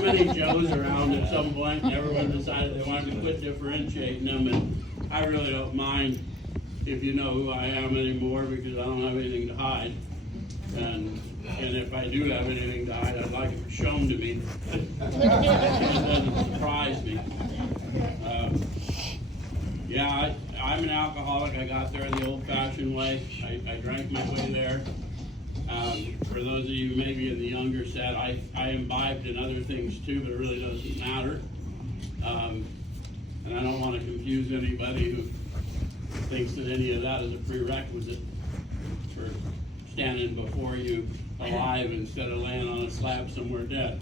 too many Joes around at some point, and everyone decided they wanted to quit differentiating them, and I really don't mind if you know who I am anymore, because I don't have anything to hide. And if I do have anything to hide, I'd like it shown to me. It doesn't surprise me. Yeah, I'm an alcoholic. I got there the old-fashioned way. I drank my way there. For those of you maybe in the younger set, I imbibed in other things too, but it really doesn't matter. And I don't want to confuse anybody who thinks that any of that is a prerequisite for standing before you alive instead of laying on a slab somewhere dead.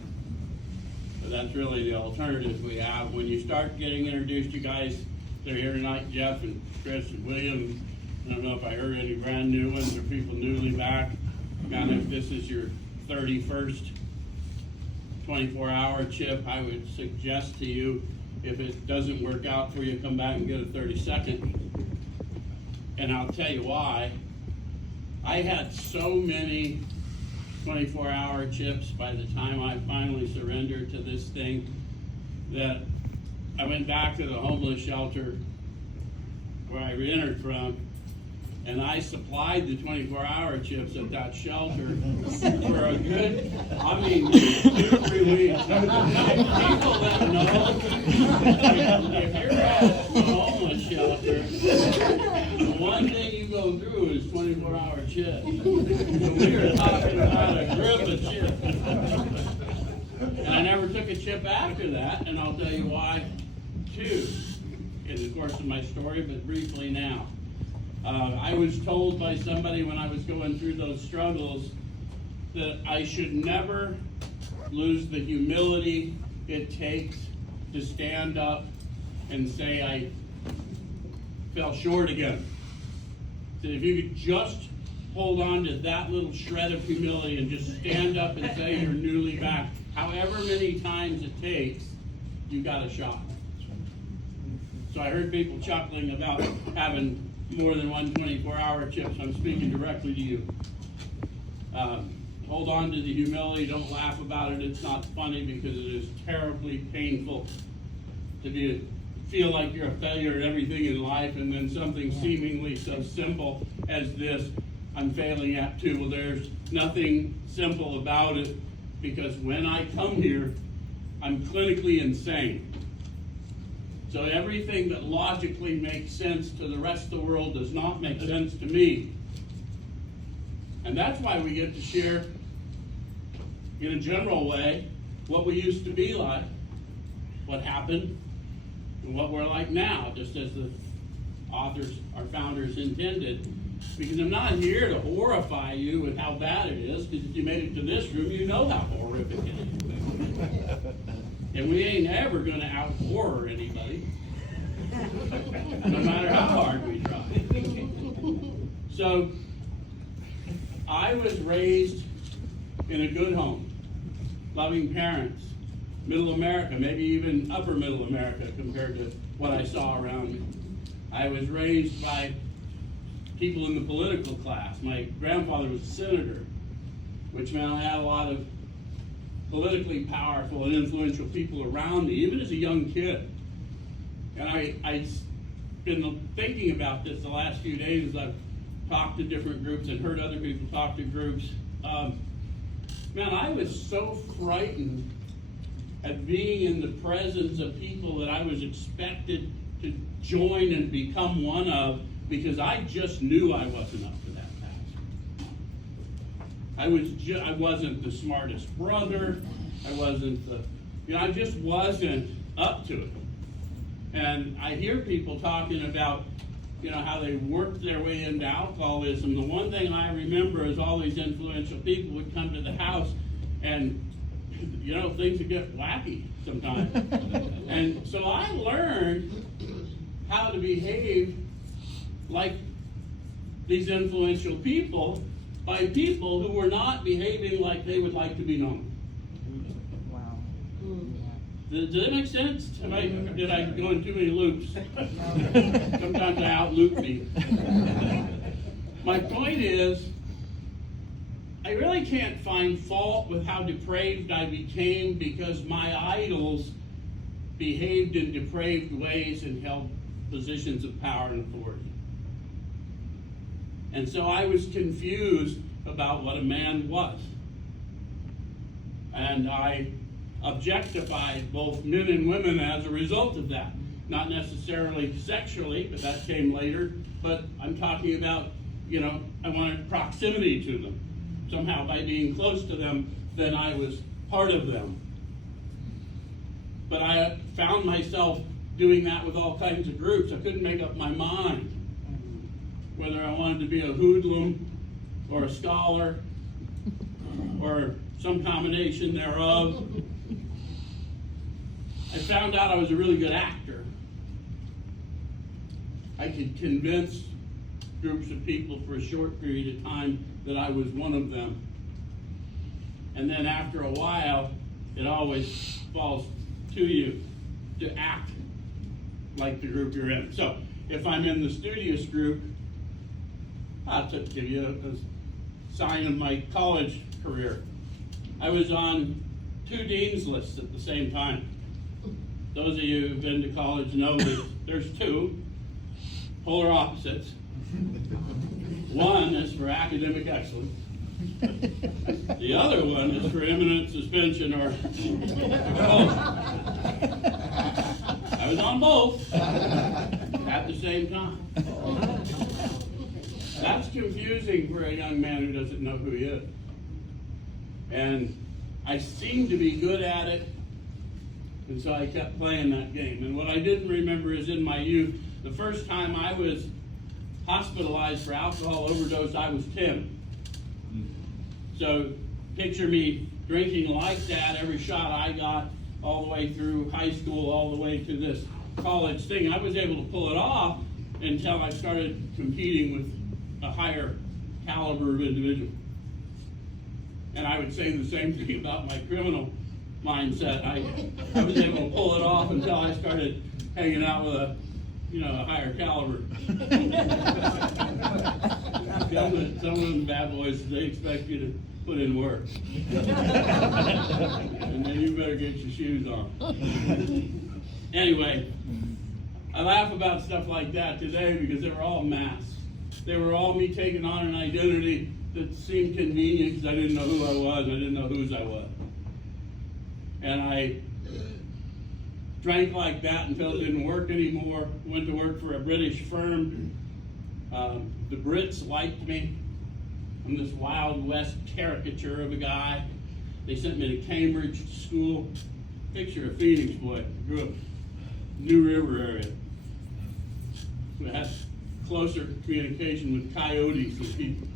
But that's really the alternative we have. When you start getting introduced, you guys that are here tonight, Jeff and Chris and William, I don't know if I heard any brand new ones or people newly back. Kind of, if this is your 31st 24-hour chip, I would suggest to you, if it doesn't work out for you, come back and get a 32nd. And I'll tell you why. I had so many 24-hour chips by the time I finally surrendered to this thing that I went back to the homeless shelter where I entered from, and I supplied the 24-hour chips at that shelter for a good, 2-3 weeks. People that know, if you're at the homeless shelter, the one thing you go through is 24-hour chips. So we were talking about a grip of chips. And I never took a chip after that, and I'll tell you why, too, in the course of my story, but briefly now. I was told by somebody when I was going through those struggles that I should never lose the humility it takes to stand up and say I fell short again. That if you could just hold on to that little shred of humility and just stand up and say you're newly back, however many times it takes, you got a shot. So I heard people chuckling about having more than one 24-hour chip, so I'm speaking directly to you. Hold on to the humility, don't laugh about it, it's not funny, because it is terribly painful to feel like you're a failure at everything in life, and then something seemingly so simple as this, I'm failing at too. Well, there's nothing simple about it, because when I come here, I'm clinically insane. So everything that logically makes sense to the rest of the world does not make sense to me. And that's why we get to share, in a general way, what we used to be like, what happened, and what we're like now, just as the authors, our founders, intended. Because I'm not here to horrify you with how bad it is, because if you made it to this room, you know how horrific it is. And we ain't ever going to out-horror anybody, no matter how hard we try. So, I was raised in a good home, loving parents, middle America, maybe even upper middle America compared to what I saw around me. I was raised by people in the political class. My grandfather was a senator, which meant I had a lot of politically powerful and influential people around me, even as a young kid. And I've been thinking about this the last few days as I've talked to different groups and heard other people talk to groups. Man, I was so frightened at being in the presence of people that I was expected to join and become one of, because I just knew I wasn't up to that task. I wasn't the smartest brother. I wasn't I just wasn't up to it. And I hear people talking about, how they worked their way into alcoholism. The one thing I remember is all these influential people would come to the house, and, things would get wacky sometimes. And so I learned how to behave like these influential people by people who were not behaving like they would like to be known. Wow. Does that make sense? Did I go in too many loops? Sometimes I out-loop me. My point is, I really can't find fault with how depraved I became, because my idols behaved in depraved ways and held positions of power and authority. And so I was confused about what a man was. And I objectified both men and women as a result of that. Not necessarily sexually, but that came later. But I'm talking about, I wanted proximity to them. Somehow by being close to them, then I was part of them. But I found myself doing that with all kinds of groups. I couldn't make up my mind whether I wanted to be a hoodlum or a scholar or some combination thereof. I found out I was a really good actor. I could convince groups of people for a short period of time that I was one of them. And then after a while, it always falls to you to act like the group you're in. So if I'm in the studious group, I'll give you a sign of my college career. I was on 2 dean's lists at the same time. Those of you who've been to college know that there's 2 polar opposites. One is for academic excellence. The other one is for imminent suspension or expulsion. I was on both at the same time. That's confusing for a young man who doesn't know who he is. And I seemed to be good at it, and so I kept playing that game. And what I didn't remember is in my youth, the first time I was hospitalized for alcohol overdose, I was 10. So picture me drinking like that every shot I got, all the way through high school, all the way to this college thing. I was able to pull it off until I started competing with a higher caliber of individual. And I would say the same thing about my criminal mindset. I was able to pull it off until I started hanging out with a higher caliber. Some of them bad boys, they expect you to put in work. And then you better get your shoes on. Anyway, I laugh about stuff like that today because they were all masks. They were all me taking on an identity that seemed convenient because I didn't know who I was, and I didn't know whose I was. And I drank like that until it didn't work anymore. Went to work for a British firm. The Brits liked me. I'm this Wild West caricature of a guy. They sent me to Cambridge school. Picture a Phoenix boy. Grew up New River area. We had closer communication with coyotes than people.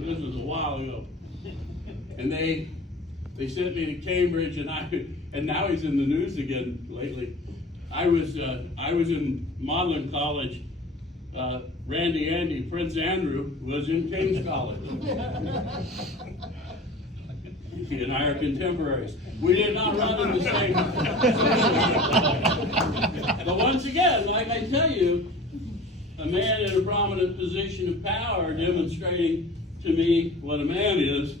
This was a while ago. And they sent me to Cambridge, and now he's in the news again lately. I was in Magdalen College. Randy Andy, Prince Andrew, was in King's College. He and I are contemporaries. We did not run in the same. But once again, like I tell you, a man in a prominent position of power demonstrating to me what a man is,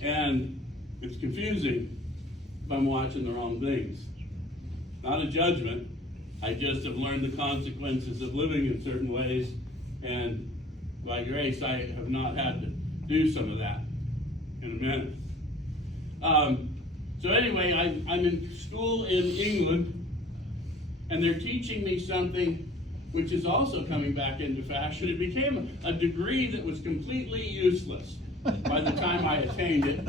and it's confusing if I'm watching the wrong things. Not a judgment. I just have learned the consequences of living in certain ways, and by grace, I have not had to do some of that in a minute. So anyway, I'm in school in England, and they're teaching me something which is also coming back into fashion. It became a degree that was completely useless by the time I attained it,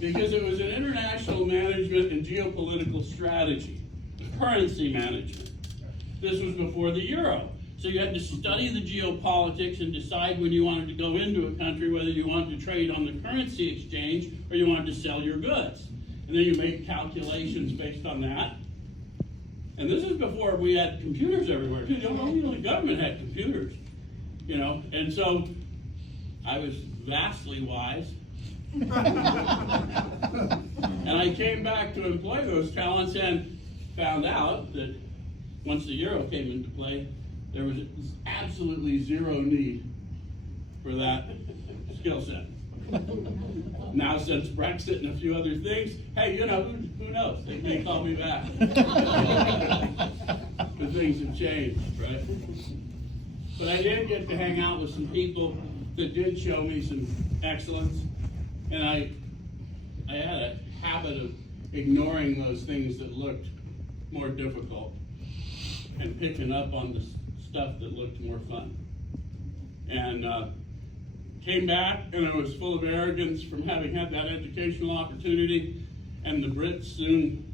because it was an international management and geopolitical strategy. Currency management. This was before the euro. So you had to study the geopolitics and decide when you wanted to go into a country whether you wanted to trade on the currency exchange or you wanted to sell your goods. And then you make calculations based on that. And this is before we had computers everywhere. The government had computers. And so I was vastly wise. And I came back to employ those talents and found out that once the euro came into play, there was absolutely zero need for that skill set. Now, since Brexit and a few other things, hey, you know, who knows? They may call me back. But things have changed, right? But I did get to hang out with some people that did show me some excellence, and I had a habit of ignoring those things that looked more difficult and picking up on the stuff that looked more fun. And came back, and I was full of arrogance from having had that educational opportunity, and the Brits soon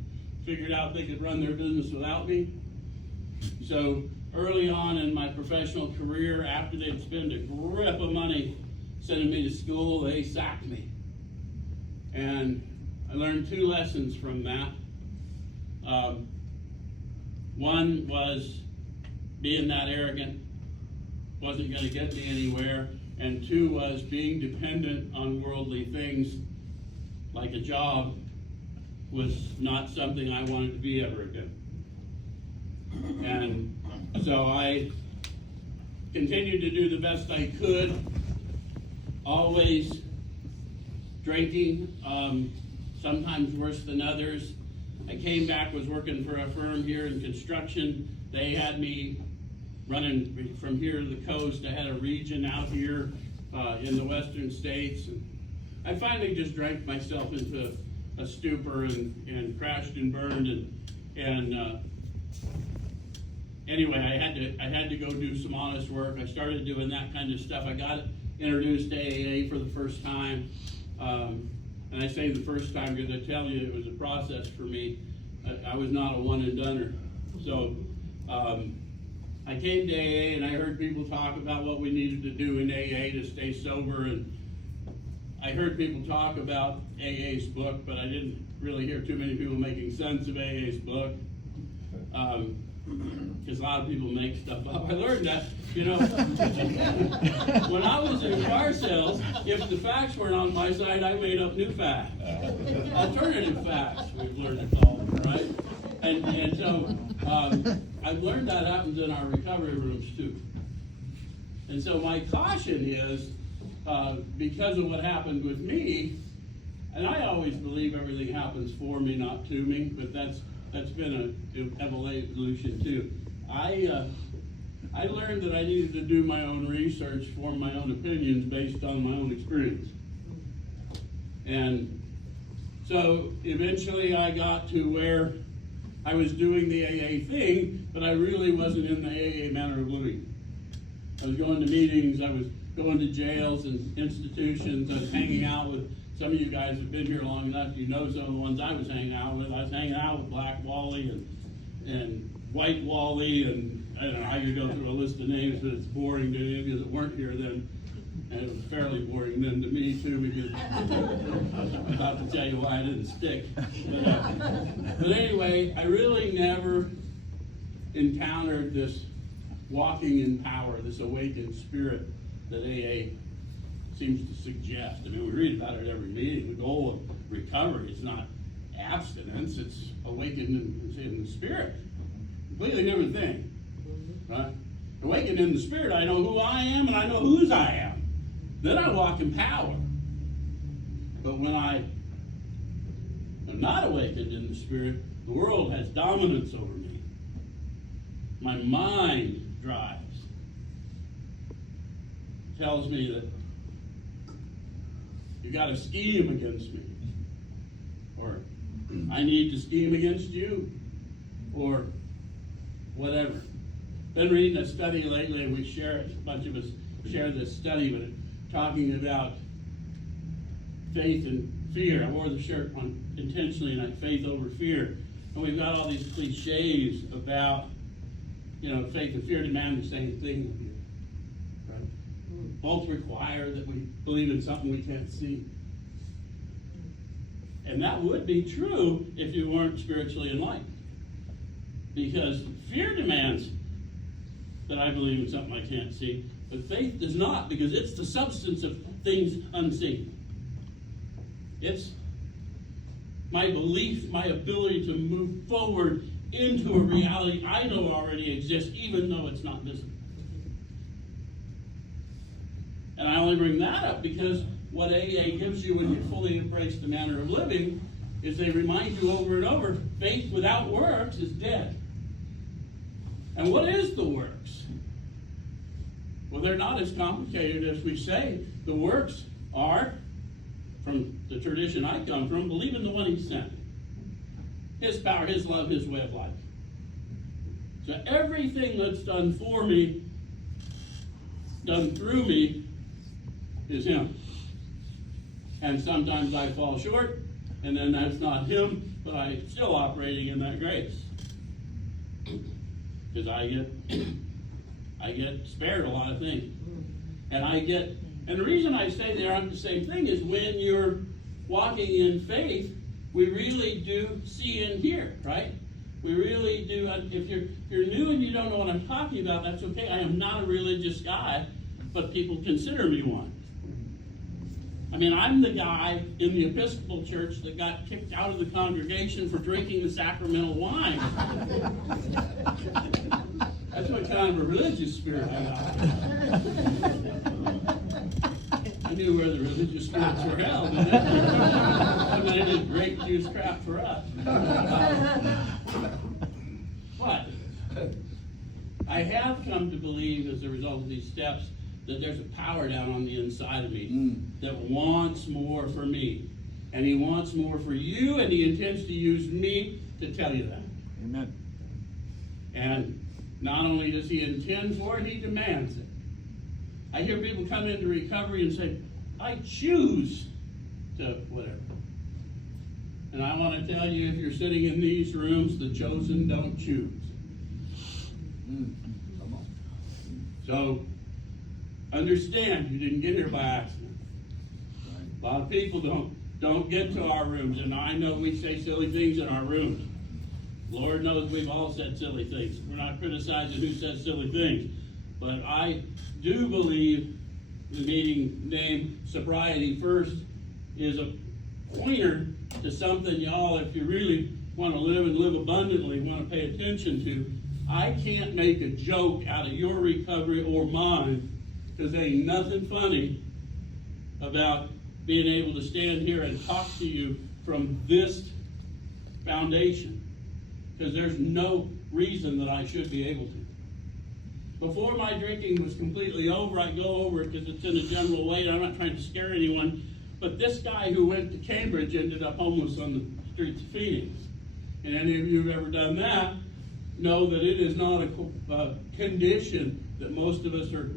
figured out they could run their business without me. So early on in my professional career, after they'd spent a grip of money sending me to school, they sacked me. And I learned 2 lessons from that. One was being that arrogant wasn't going to get me anywhere. And 2 was being dependent on worldly things, like a job, was not something I wanted to be ever again. And so I continued to do the best I could, always drinking, sometimes worse than others. I came back, was working for a firm here in construction. They had me running from here to the coast. I had a region out here in the western states. And I finally just drank myself into a stupor and crashed and burned. And anyway, I had to go do some honest work. I started doing that kind of stuff. I got introduced to AA for the first time. And I say the first time because I tell you it was a process for me. I was not a one and doner. So I came to AA and I heard people talk about what we needed to do in AA to stay sober. And I heard people talk about AA's book, but I didn't really hear too many people making sense of AA's book. Because a lot of people make stuff up. I learned that, you know, when I was in car sales, if the facts weren't on my side, I made up new facts. Alternative facts, we've learned to call them, right? And so I've learned that happens in our recovery rooms too. And so my caution is, because of what happened with me, and I always believe everything happens for me, not to me, but that's been an evolution too. I learned that I needed to do my own research, form my own opinions based on my own experience. And so eventually I got to where I was doing the AA thing, but I really wasn't in the AA manner of living. I was going to meetings, I was going to jails and institutions, I was hanging out with some of you guys have been here long enough, you know some of the ones I was hanging out with. I was hanging out with Black Wally and White Wally, and I don't know how you go through a list of names, but it's boring to any of you that weren't here then. And it was fairly boring then to me too, because I'm about to tell you why I didn't stick. But anyway, I really never encountered this walking in power, this awakened spirit that AA seems to suggest. I mean, we read about it at every meeting. The goal of recovery is not abstinence, it's awakened in the spirit. Completely different thing, right? Awakened in the spirit, I know who I am and I know whose I am. Then I walk in power. But when I am not awakened in the spirit, the world has dominance over me. My mind drives. Tells me that you got to scheme against me, or I need to scheme against you, or whatever. Been reading a study lately, and we share it, a bunch of us share this study, but talking about faith and fear. I wore the shirt one intentionally, like faith over fear. And we've got all these cliches about, you know, faith and fear demand the same thing with you. Right? Both require that we believe in something we can't see. And that would be true if you weren't spiritually enlightened. Because fear demands that I believe in something I can't see, but faith does not, because it's the substance of things unseen. It's my belief, my ability to move forward into a reality I know already exists, even though it's not visible. And I only bring that up because what AA gives you when you fully embrace the manner of living is they remind you over and over, faith without works is dead. And what is the works? Well, they're not as complicated as we say. The works are, from the tradition I come from, believe in the one he sent. His power, his love, his way of life. So everything that's done for me, done through me, is him. And sometimes I fall short, and then that's not him, but I'm still operating in that grace. Because I get spared a lot of things. And the reason I say they aren't the same thing is when you're walking in faith, we really do see and hear, right? We really do. If you're new and you don't know what I'm talking about, that's okay. I am not a religious guy, but people consider me one. I mean, I'm the guy in the Episcopal Church that got kicked out of the congregation for drinking the sacramental wine. That's what kind of a religious spirit I got. I knew where the religious spirits were held, and they did grape juice crap for us. But I have come to believe, as a result of these steps, that there's a power down on the inside of me that wants more for me. And he wants more for you, and he intends to use me to tell you that. Amen. And not only does he intend for it, he demands it. I hear people come into recovery and say, I choose to whatever. And I want to tell you, if you're sitting in these rooms, the chosen don't choose. So, understand, you didn't get here by accident. A lot of people don't get to our rooms, and I know we say silly things in our rooms. Lord knows we've all said silly things. We're not criticizing who says silly things. But I do believe the meeting name Sobriety First is a pointer to something y'all, if you really want to live and live abundantly, want to pay attention to. I can't make a joke out of your recovery or mine, because there ain't nothing funny about being able to stand here and talk to you from this foundation, because there's no reason that I should be able to. Before my drinking was completely over, I go over it because it's in a general way, and I'm not trying to scare anyone, but this guy who went to Cambridge ended up homeless on the streets of Phoenix. And any of you who've ever done that know that it is not a condition that most of us are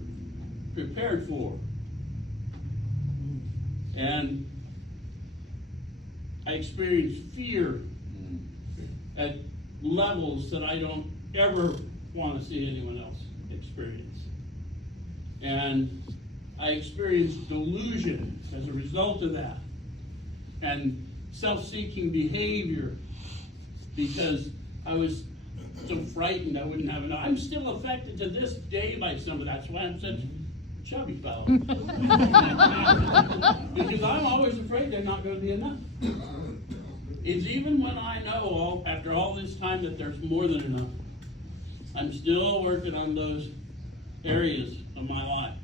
prepared for. And I experienced fear at levels that I don't ever want to see anyone else experience. And I experienced delusion as a result of that, and self-seeking behavior, because I was so frightened I wouldn't have enough. I'm still affected to this day by some of that. That's why I'm such a chubby fellow. Because I'm always afraid there's not going to be enough. It's even when I know, after all this time, that there's more than enough. I'm still working on those areas of my life.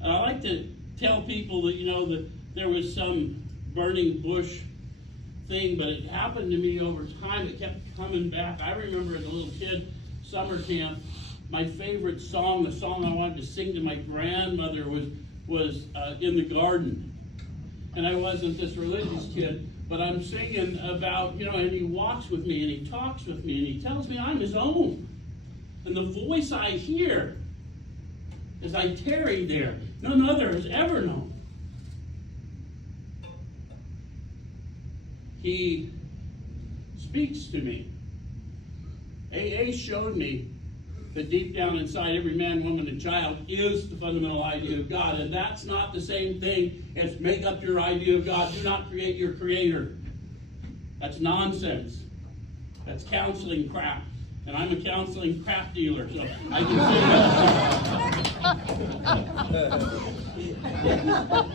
And I like to tell people that, that there was some burning bush thing, but it happened to me over time. It kept coming back. I remember as a little kid, summer camp, my favorite song, the song I wanted to sing to my grandmother was In the Garden. And I wasn't this religious kid, but I'm singing about, and he walks with me, and he talks with me, and he tells me I'm his own. And the voice I hear as I tarry there, none other has ever known. He speaks to me. AA showed me that deep down inside every man, woman, and child is the fundamental idea of God. And that's not the same thing as make up your idea of God. Do not create your creator. That's nonsense. That's counseling crap. And I'm a counseling crap dealer, so I can say that.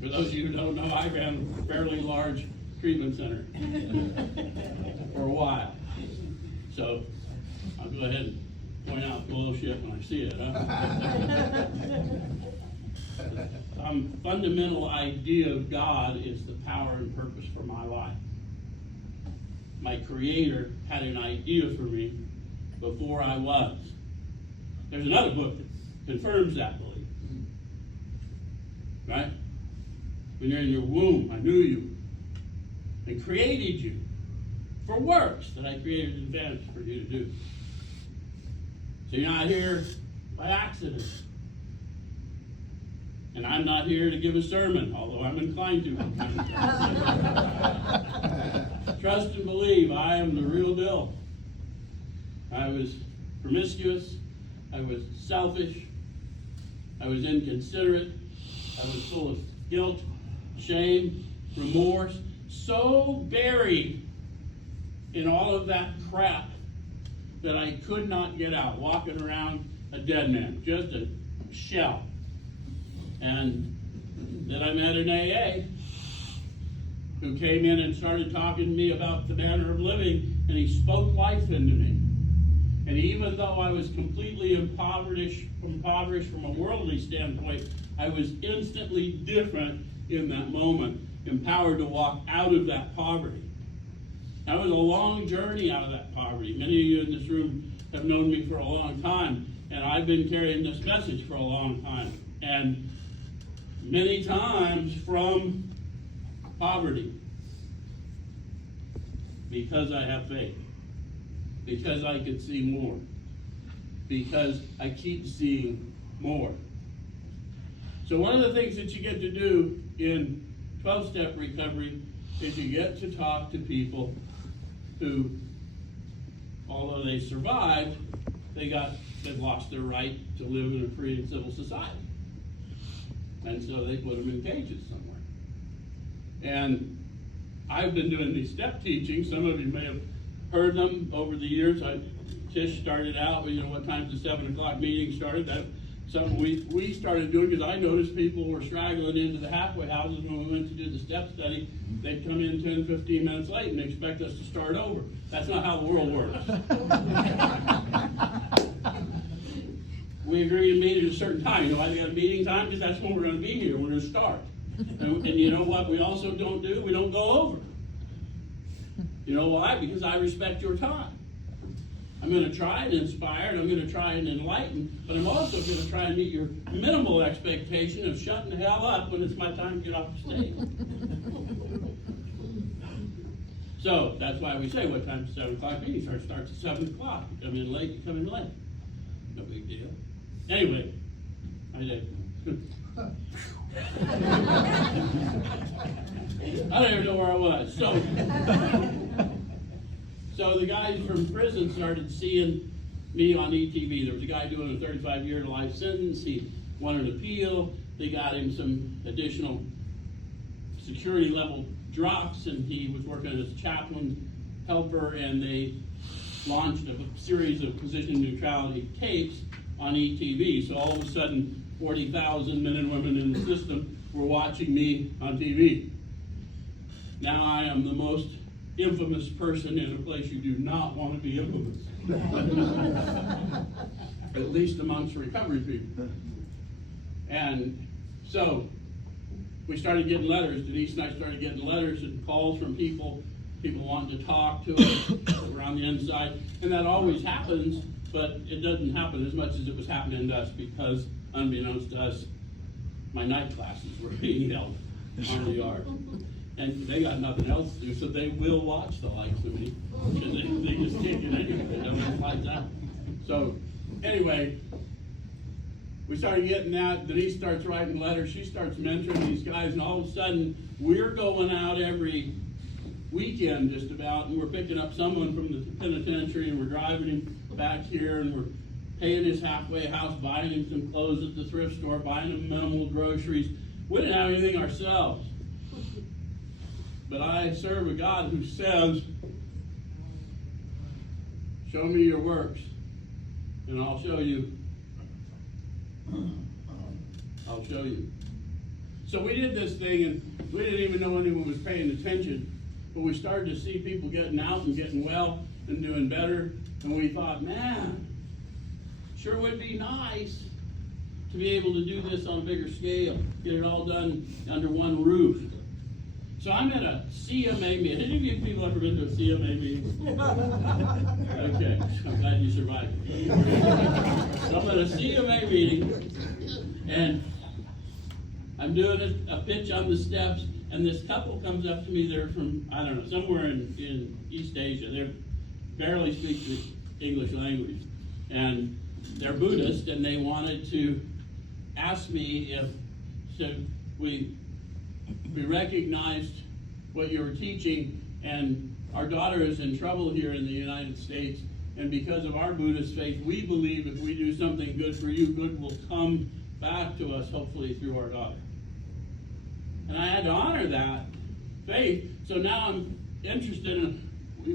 For those of you who don't know, I ran a fairly large treatment center for a while. So I'll go ahead and point out bullshit when I see it, huh? Fundamental idea of God is the power and purpose for my life. My Creator had an idea for me before I was. There's another book that confirms that belief. Right? When you're in your womb, I knew you and created you for works that I created in advance for you to do. So you're not here by accident. And I'm not here to give a sermon, although I'm inclined to. Trust and believe, I am the real deal. I was promiscuous. I was selfish. I was inconsiderate. I was full of guilt, shame, remorse, so buried in all of that crap that I could not get out, walking around a dead man, just a shell. And then I met an AA who came in and started talking to me about the manner of living, and he spoke life into me. And even though I was completely impoverished from a worldly standpoint, I was instantly different in that moment, empowered to walk out of that poverty. That was a long journey out of that poverty. Many of you in this room have known me for a long time, and I've been carrying this message for a long time. And many times from poverty, because I have faith, because I can see more, because I keep seeing more. So one of the things that you get to do in 12-step recovery is you get to talk to people who, although they survived, they lost their right to live in a free and civil society. And so they put them in cages somewhere. And I've been doing these step teachings. Some of you may have heard them over the years. Tish started out, what time the 7 o'clock meeting started. That's something we started doing because I noticed people were straggling into the halfway houses when we went to do the step study. They'd come in 10, 15 minutes late and expect us to start over. That's not how the world works. We agree to meet at a certain time. You know why we got a meeting time? Because that's when we're going to be here. We're going to start. And you know what we also don't do? We don't go over. You know why? Because I respect your time. I'm going to try and inspire, and I'm going to try and enlighten, but I'm also going to try and meet your minimal expectation of shutting the hell up when it's my time to get off the stage. So that's why we say, what time does 7 o'clock meeting start? It starts at 7 o'clock. You come in late, you come in late. No big deal. Anyway, I did. I don't even know where I was. So the guys from prison started seeing me on ETV. There was a guy doing a 35-year life sentence. He wanted an appeal. They got him some additional security level drops, and he was working as a chaplain helper, and they launched a series of position neutrality tapes on ETV. So all of a sudden, 40,000 men and women in the system were watching me on TV. Now I am the most infamous person in a place you do not want to be infamous. At least amongst recovery people. And so we started getting letters. Denise and I started getting letters and calls from people wanting to talk to us around the inside. And that always happens, but it doesn't happen as much as it was happening to us because, unbeknownst to us, my night classes were being held on the yard. And they got nothing else to do, so they will watch the likes of me. Because they just can't get anything. They don't like that. So, anyway, we started getting that. Denise starts writing letters. She starts mentoring these guys, and all of a sudden, we're going out every weekend just about, and we're picking up someone from the penitentiary, and we're driving him back here, and we're paying his halfway house, buying him some clothes at the thrift store, buying him minimal groceries. We didn't have anything ourselves. But I serve a God who says, show me your works, and I'll show you. I'll show you. So we did this thing, and we didn't even know anyone was paying attention, but we started to see people getting out and getting well and doing better, and we thought, man, sure would be nice to be able to do this on a bigger scale, get it all done under one roof. So I'm at a CMA meeting. Any of you people ever been to a CMA meeting? Okay, I'm glad you survived. So I'm at a CMA meeting, and I'm doing a pitch on the steps, and this couple comes up to me. They're from, I don't know, somewhere in East Asia. They barely speak the English language. And they're Buddhist, and they wanted to ask me if we recognized what you were teaching, and our daughter is in trouble here in the United States, and because of our Buddhist faith, we believe if we do something good for you, good will come back to us, hopefully through our daughter. And I had to honor that faith, so now I'm interested in,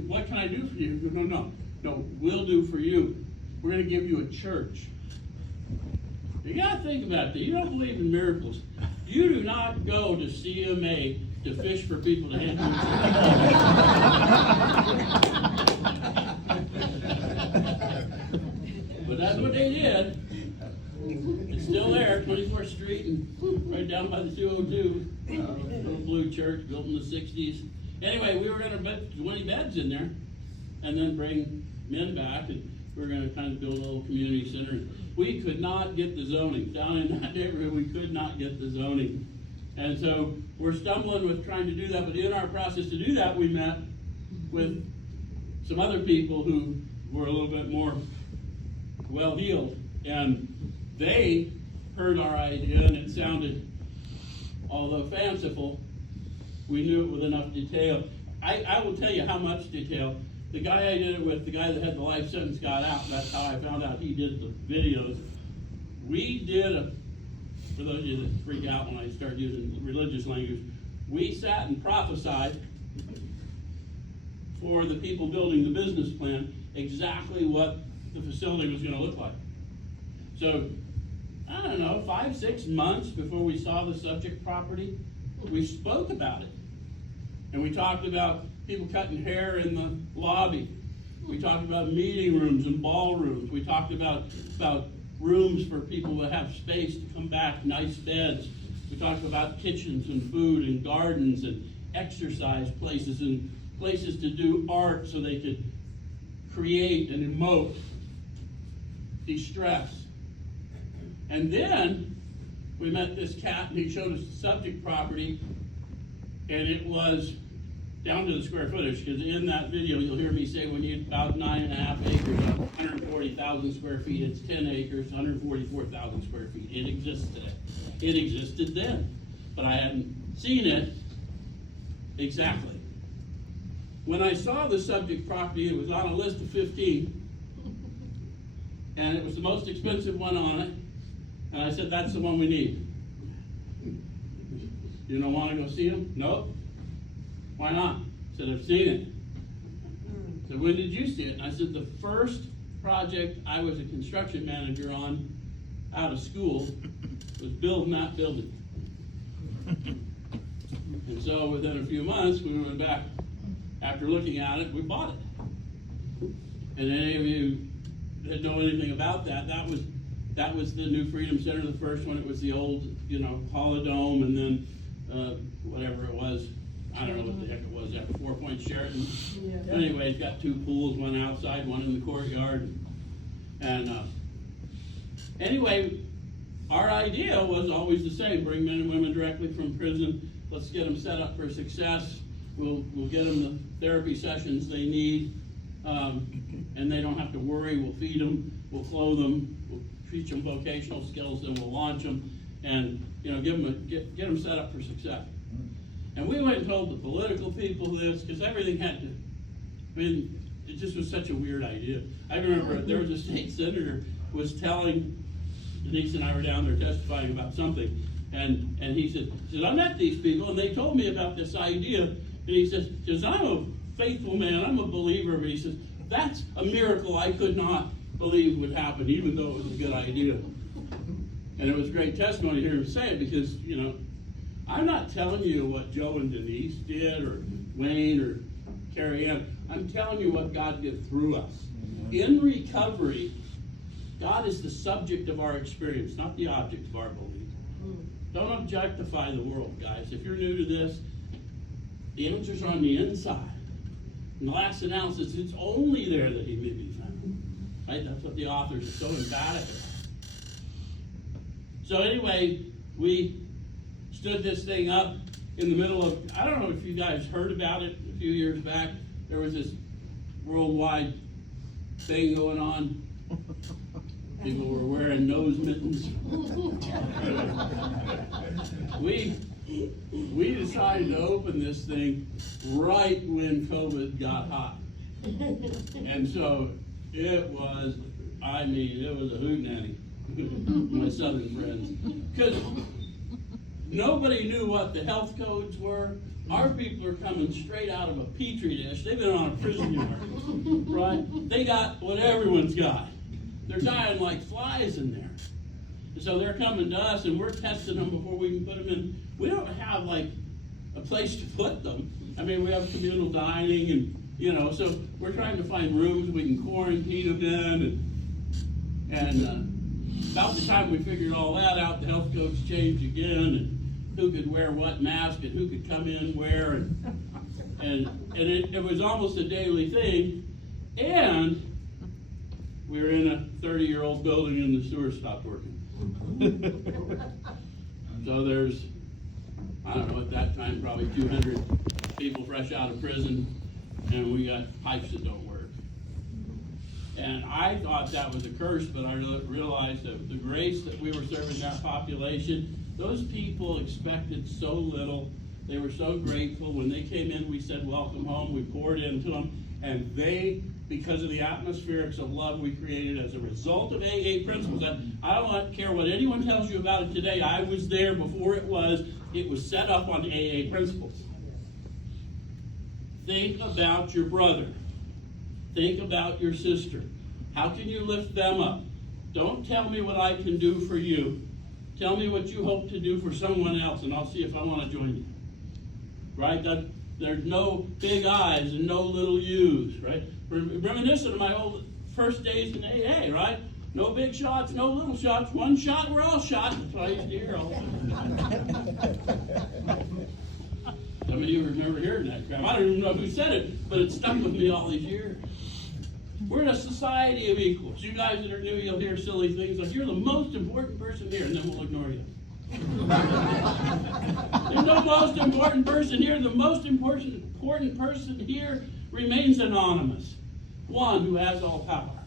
what can I do for you? No, we'll do for you. We're going to give you a church. You got to think about that. You don't believe in miracles. You do not go to CMA to fish for people to hand you. But that's what they did. It's still there, 24th Street, and right down by the 202. Little blue church built in the 60s. Anyway, we were going to put 20 beds in there, and then bring men back, and we were going to kind of build a little community center. We could not get the zoning. Down in that neighborhood, we could not get the zoning. And so we're stumbling with trying to do that, but in our process to do that, we met with some other people who were a little bit more well-heeled. And they heard our idea, and it sounded, although fanciful, we knew it with enough detail. I will tell you how much detail. The guy I did it with, the guy that had the life sentence, got out. That's how I found out he did the videos. We did, for those of you that freak out when I start using religious language, we sat and prophesied for the people building the business plan exactly what the facility was going to look like. So, I don't know, 5-6 months before we saw the subject property, we spoke about it. And we talked about people cutting hair in the lobby. We talked about meeting rooms and ballrooms. We talked about rooms for people that have space to come back, nice beds. We talked about kitchens and food and gardens and exercise places and places to do art so they could create and emote, de-stress. And then we met this cat, and he showed us the subject property, and it was down to the square footage, because in that video you'll hear me say we need about 9.5 acres, 140,000 square feet. It's 10 acres, 144,000 square feet. It exists today. It existed then, but I hadn't seen it exactly. When I saw the subject property, it was on a list of 15, and it was the most expensive one on it, and I said, that's the one we need. You don't want to go see him? Nope. Why not? I said, I've seen it. I said, when did you see it? And I said, the first project I was a construction manager on out of school was building that building. And so within a few months, we went back, after looking at it, we bought it. And any of you that know anything about that, that was the new Freedom Center, the first one. It was the old, Holodome, and then whatever it was. I don't know what the heck it was after 4 Point Sheraton. Yeah. Anyway, it's got 2 pools, one outside, one in the courtyard. And anyway, our idea was always the same: bring men and women directly from prison. Let's get them set up for success. We'll get them the therapy sessions they need, and they don't have to worry. We'll feed them, we'll clothe them, we'll teach them vocational skills, and we'll launch them, and get them set up for success. And we went and told the political people this, because everything had to, it just was such a weird idea. I remember there was a state senator was telling, Denise and I were down there testifying about something, and he said, I met these people, and they told me about this idea, and he says, I'm a faithful man, I'm a believer, but he says, that's a miracle I could not believe would happen, even though it was a good idea. And it was great testimony to hear him say it, because, I'm not telling you what Joe and Denise did, or Wayne, or Carrie Ann. I'm telling you what God did through us. In recovery, God is the subject of our experience, not the object of our belief. Don't objectify the world, guys. If you're new to this, the answers are on the inside. In the last analysis, it's only there that he may be found. Right? That's what the authors are so emphatic about. So anyway, we stood this thing up in the middle of, I don't know if you guys heard about it a few years back. There was this worldwide thing going on. People were wearing nose mittens. We decided to open this thing right when COVID got hot. And so it was a hootenanny, my southern friends. Because nobody knew what the health codes were. Our people are coming straight out of a petri dish. They've been on a prison yard, right? They got what everyone's got. They're dying like flies in there. So they're coming to us, and we're testing them before we can put them in. We don't have, like, a place to put them. I mean, we have communal dining, and, so we're trying to find rooms we can quarantine them in. And about the time we figured all that out, the health codes changed again, and who could wear what mask, and who could come in where, and it was almost a daily thing. And we were in a 30-year-old building, and the sewer stopped working. So there's, I don't know, at that time, probably 200 people fresh out of prison, and we got pipes that don't work. And I thought that was a curse, but I realized that the grace that we were serving that population, those people expected so little. They were so grateful. When they came in, we said, welcome home. We poured into them, and they, because of the atmospherics of love we created as a result of AA principles. I don't care what anyone tells you about it today. I was there before it was set up on AA principles. Think about your brother. Think about your sister. How can you lift them up? Don't tell me what I can do for you. Tell me what you hope to do for someone else, and I'll see if I want to join you. Right? There's no big I's and no little U's, right? Reminiscent of my old first days in AA, right? No big shots, no little shots. One shot, we're all shot. That's what I used to hear all the time. Some of you remember hearing that crap. I don't even know who said it, but it stuck with me all these years. We're in a society of equals. You guys that are new, you'll hear silly things like, you're the most important person here, and then we'll ignore you. There's no most important person here. The most important person here remains anonymous. One who has all power.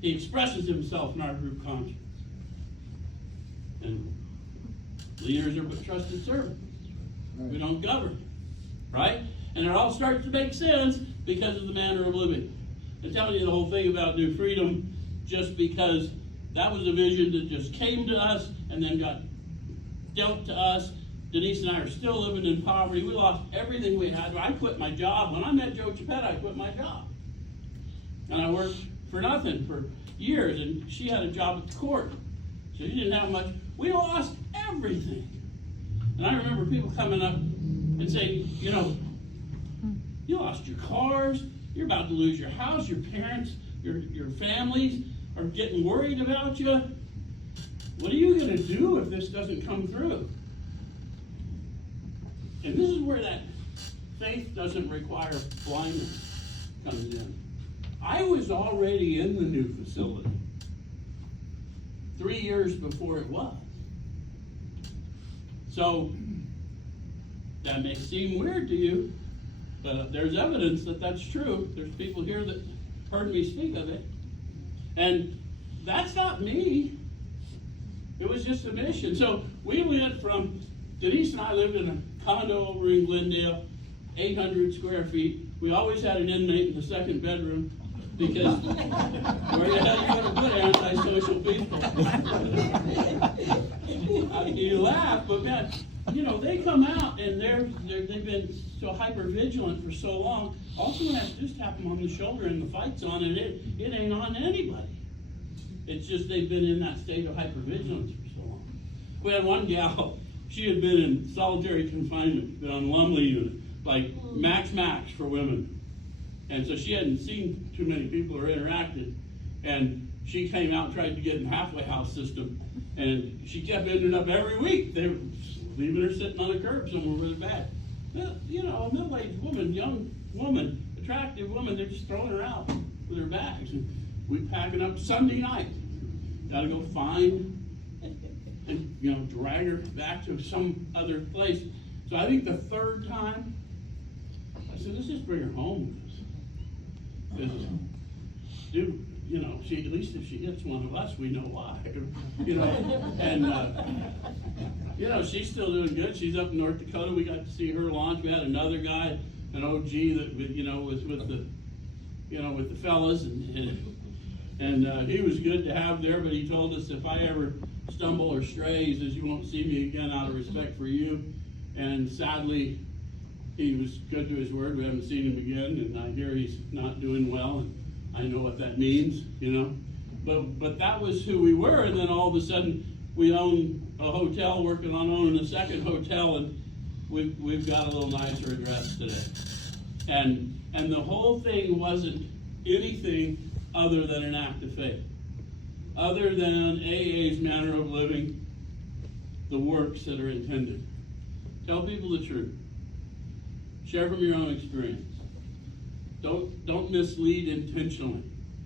He expresses himself in our group conscience. And leaders are but trusted servants. Right. We don't govern. Right? And it all starts to make sense because of the manner of living. I'm telling you the whole thing about New Freedom just because that was a vision that just came to us and then got dealt to us. Denise and I are still living in poverty. We lost everything we had. I quit my job. When I met Joe Chapetta, I quit my job. And I worked for nothing for years, and she had a job at the court. So she didn't have much. We lost everything. And I remember people coming up and saying, you lost your cars. You're about to lose your house. Your parents, your families are getting worried about you. What are you going to do if this doesn't come through? And this is where that faith doesn't require blindness comes in. I was already in the new facility 3 years before it was. So that may seem weird to you, but there's evidence that that's true. There's people here that heard me speak of it. And that's not me. It was just a mission. So we went from, Denise and I lived in a condo over in Glendale, 800 square feet. We always had an inmate in the second bedroom because where the hell are you going to put antisocial people? You laugh, but man, they come out and they've been so hyper-vigilant for so long. All someone has to do is tap them on the shoulder and the fight's on, and it ain't on anybody. It's just they've been in that state of hypervigilance for so long. We had one gal, she had been in solitary confinement, been on Lumley unit, like max for women. And so she hadn't seen too many people or interacted. And she came out and tried to get in the halfway house system, and she kept ending up every week. They were leaving her sitting on a curb somewhere really bad. You know, a middle-aged woman, young woman, attractive woman, they're just throwing her out with her bags. And we packing up Sunday night. Got to go find and, you know, drag her back to some other place. So I think the third time, I said, let's just bring her home with us. Dude, you know, she, at least if she hits one of us, we know why. You know, and you know, she's still doing good. She's up in North Dakota. We got to see her launch. We had another guy, an OG that, you know, was with the, you know, with the fellas, and he was good to have there. But he told us, if I ever stumble or stray, he says, you won't see me again out of respect for you. And sadly, he was good to his word. We haven't seen him again, and I hear he's not doing well. And I know what that means, you know. But that was who we were, and then all of a sudden we own a hotel, working on owning a second hotel, and we've got a little nicer address today. And the whole thing wasn't anything other than an act of faith, other than AA's manner of living, the works that are intended. Tell people the truth. Share from your own experience. Don't mislead intentionally,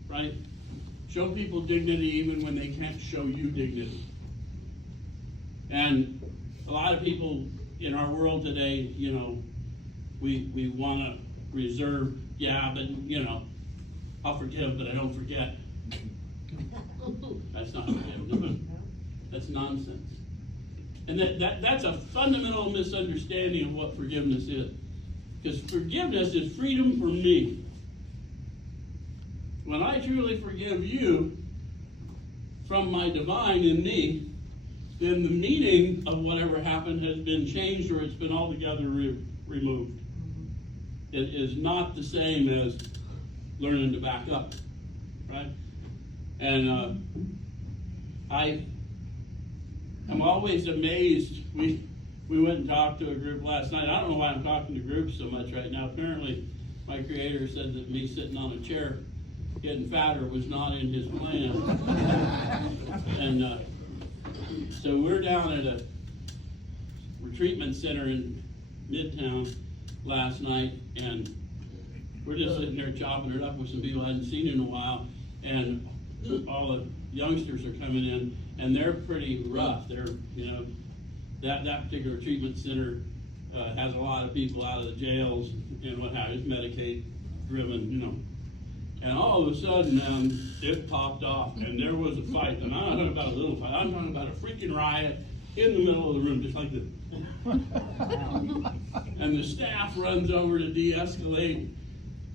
right? Show people dignity even when they can't show you dignity. And a lot of people in our world today, you know, we want to reserve, yeah, but, you know, I'll forgive, but I don't forget. That's not forgiveness. That's nonsense. And that's a fundamental misunderstanding of what forgiveness is. Because forgiveness is freedom from me. When I truly forgive you from my divine in me, then the meaning of whatever happened has been changed, or it's been altogether removed. It is not the same as learning to back up, right? And I'm always amazed. We went and talked to a group last night. I don't know why I'm talking to groups so much right now. Apparently, my Creator said that me sitting on a chair getting fatter was not in His plan. And so we're down at a retreatment center in Midtown last night, and we're just sitting there chopping it up with some people I hadn't seen in a while, and all the youngsters are coming in, and they're pretty rough. They're, you know, that particular treatment center has a lot of people out of the jails and what have you, Medicaid driven, you know. And all of a sudden, it popped off, and there was a fight. And I'm not talking about a little fight. I'm talking about a freaking riot in the middle of the room, just like this. And the staff runs over to de-escalate.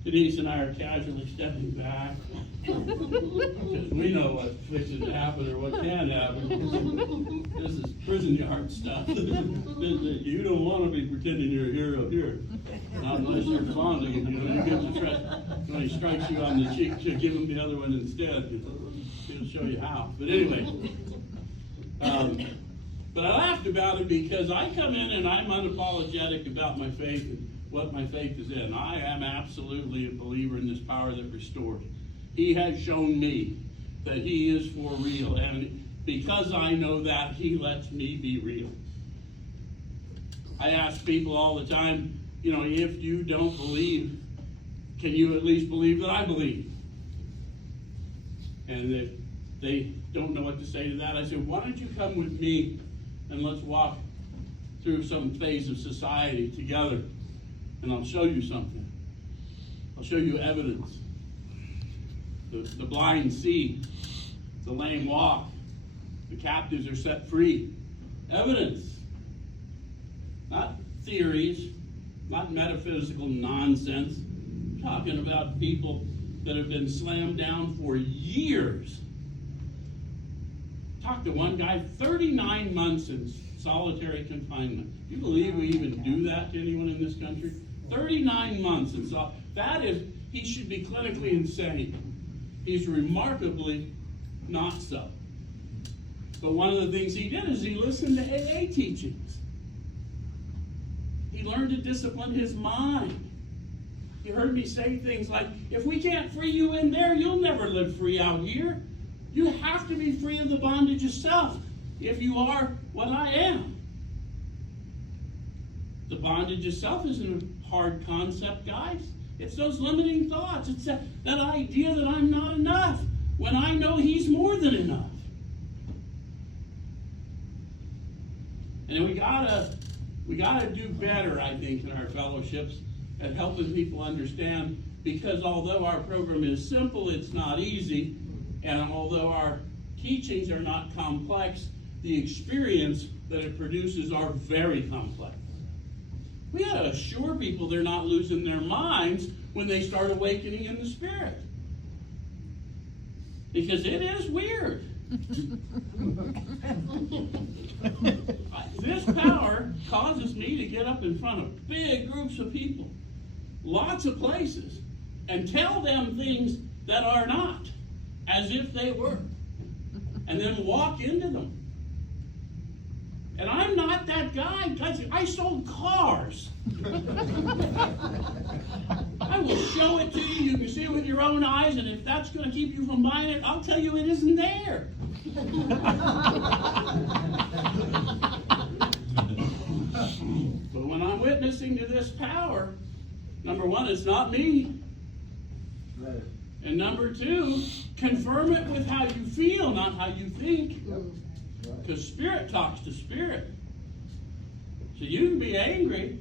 Denise and I are casually stepping back, because we know what's fixing to happen or what can happen. This is prison yard stuff. You don't want to be pretending you're a hero here. Not unless you're fond of him. You know, you get the threat when he strikes you on the cheek, to give him the other one instead. He'll show you how. But anyway, but I laughed about it because I come in and I'm unapologetic about my faith and what my faith is in. I am absolutely a believer in this power that restores. He has shown me that He is for real, and because I know that, He lets me be real. I ask people all the time, you know, if you don't believe, can you at least believe that I believe? And if they don't know what to say to that, I say, why don't you come with me and let's walk through some phase of society together, and I'll show you something. I'll show you evidence. The blind see, the lame walk, the captives are set free. Evidence. Not theories, not metaphysical nonsense. I'm talking about people that have been slammed down for years. Talked to one guy, 39 months in solitary confinement. Do you believe we even do that to anyone in this country? 39 months in that is, he should be clinically insane. He's remarkably not so. But one of the things he did is he listened to AA teachings. He learned to discipline his mind. He heard me say things like, if we can't free you in there, you'll never live free out here. You have to be free of the bondage of self if you are what I am. The bondage of self isn't a hard concept, guys. It's those limiting thoughts. It's that idea that I'm not enough when I know He's more than enough. And we gotta do better, I think, in our fellowships at helping people understand, because although our program is simple, it's not easy, and although our teachings are not complex, the experience that it produces are very complex. We got to assure people they're not losing their minds when they start awakening in the Spirit. Because it is weird. This power causes me to get up in front of big groups of people, lots of places, and tell them things that are not, as if they were, and then walk into them. And I'm not that guy, guys. I sold cars. I will show it to you. You can see it with your own eyes, and if that's going to keep you from buying it, I'll tell you it isn't there. But when I'm witnessing to this power, number one, it's not me. Right. And number two, confirm it with how you feel, not how you think. Because spirit talks to spirit. So you can be angry,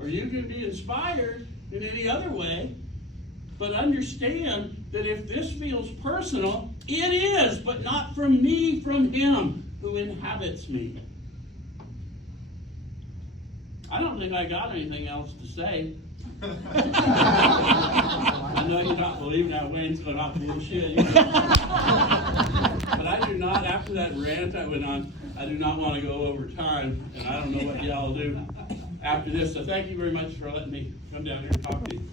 or you can be inspired in any other way, but understand that if this feels personal, it is, but not from me, from Him who inhabits me. I don't think I got anything else to say. I know you're not believing that Wayne's going off bullshit. But I do not, after that rant I went on, I do not want to go over time, and I don't know what y'all do after this. So thank you very much for letting me come down here and talk to you.